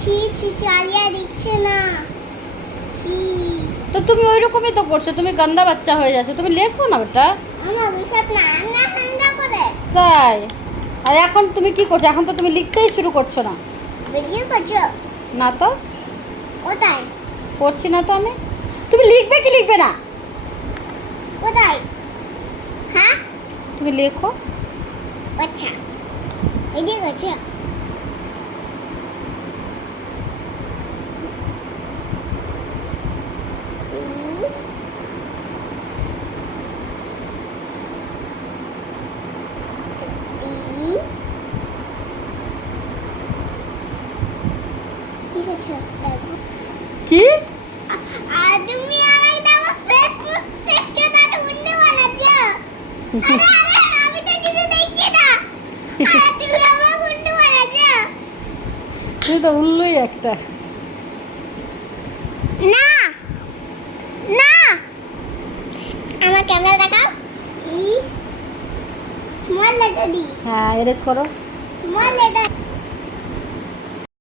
ছি ছি চালিয়া দিচ্ছে না। ছি তো তুমি ওই রকমই তো করছো, তুমি গন্দা বাচ্চা হয়ে যাচ্ছ, তুমি লেখো না বেটা। আমার বিশাপ না আঙ্গা হাঙ্গা করে তাই? আর এখন তুমি কি করছো? এখন তো তুমি লিখতেই শুরু করছো না। ভিডিও করছো না তো, কোথায় করছি না তো আমি। তুমি লিখবে কি লিখবে না? কোথায়? হ্যাঁ তুমি লেখো। আচ্ছা ভিডিও করছো। ঠিক আছে কি? আর তুমি আমাকে আমার ফেসবুক দেখছো না অন্য বানাচ্ছো। আরে আরে আমি তো কিছু দেখছি না। আরে তুমি আমার অন্য বানাচ্ছো। তুমি তো উল্লুই একটা। না না আমার ক্যামেরা দেখাও। ই স্মল লেটার ডি হ্যাঁ, এরেজ করো। Small letter